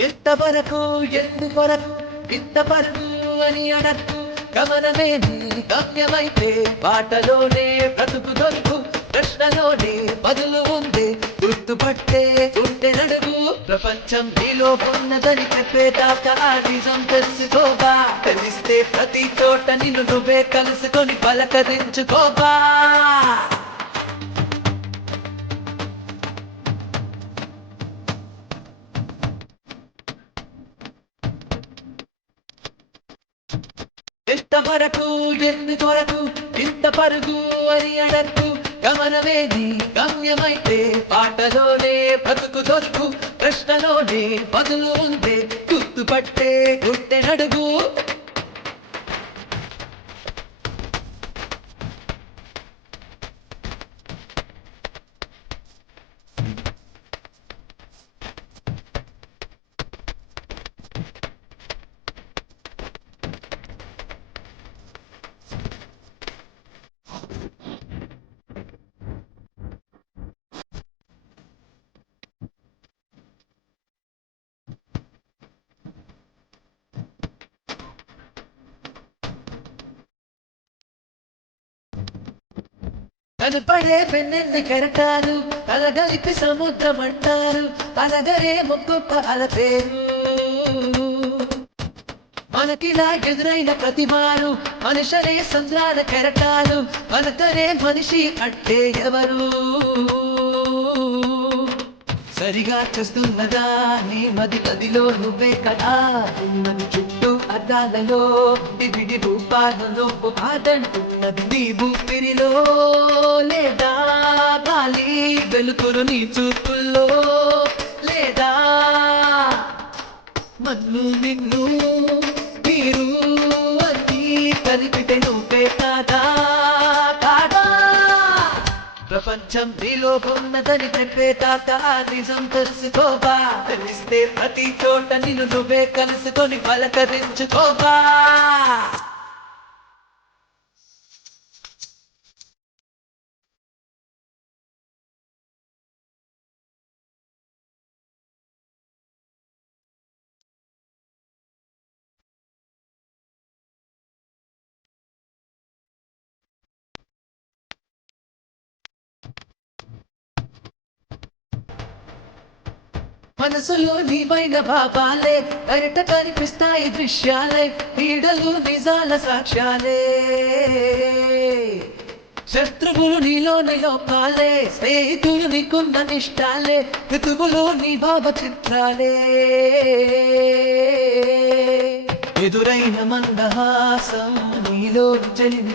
ఇంతవరకు ఎందుకొరకు ఇంత పరుగు అని అడక్కు గమనమే నీ గమ్యమైతే బాటలోనే బ్రతుకు దొరుకు ప్రశ్నలోనే బదులు ఉంది గుర్తుపట్టే ఉంటే నడుగు ప్రపంచం నీలో ఉన్నదని చెప్పేదాకా ఆ నిజం తెలుసుకోగా తెలిస్తే ప్రతి చోట నిన్ను నువ్వే కలుసుకొని పలకరించుకోగా ఇంతవరకు ఎందుకొరకు ఇంత పరుగు అని అడక్కు గమనమే నీ గమ్యమైతే పాటలోనే బ్రతుకు దొరుకు ప్రశ్నలోనే బదులు ఉందే గుర్తుపట్టే గుట్టె నడుగు కనపడే పెన్నెల్లి కెరటాలు అలగలిపి సముద్రం అంటారు అలగరే ముగ్గొప్ప అల పేరు మనకిలా ఎదురైన ప్రతిమారు మనుషరే సంద్రాల కెరటాలు మనకరే మనిషి అంటే ఎవరు సరిగా చూస్తున్నదా నీ మదిలో నువ్వే కదా ఉన్నది చుట్టూ అద్దాలలో విడి రూపాలలో కాదంటున్నది నీ ఊపిరిలో లేదా గాలి వెలుతురు నీ చూపుల్లో లేదా మన్ను నిన్ను మీరు అన్నీ కలిపితే నువ్వే కాదా ప్రపంచం నీలో ఉన్నదని చెప్పేదాకా నిజం తెలుసుకోవా తెలిస్తే ప్రతి చోట నిన్ను నువ్వే కలుసుకొని పలకరించుకోవా మనసులో నీవైన భావాలే బయట కనిపిస్తాయి దృశ్యాలే నీడలు నిజాల సాక్ష్యాలే శత్రువులు నీలోని లోపాలే స్నేహితులు నీకున్న నిష్టాలే ఋతువులో నీ భావ చిత్రాలే ఎదురైన మందహాసం నీలో చెలిని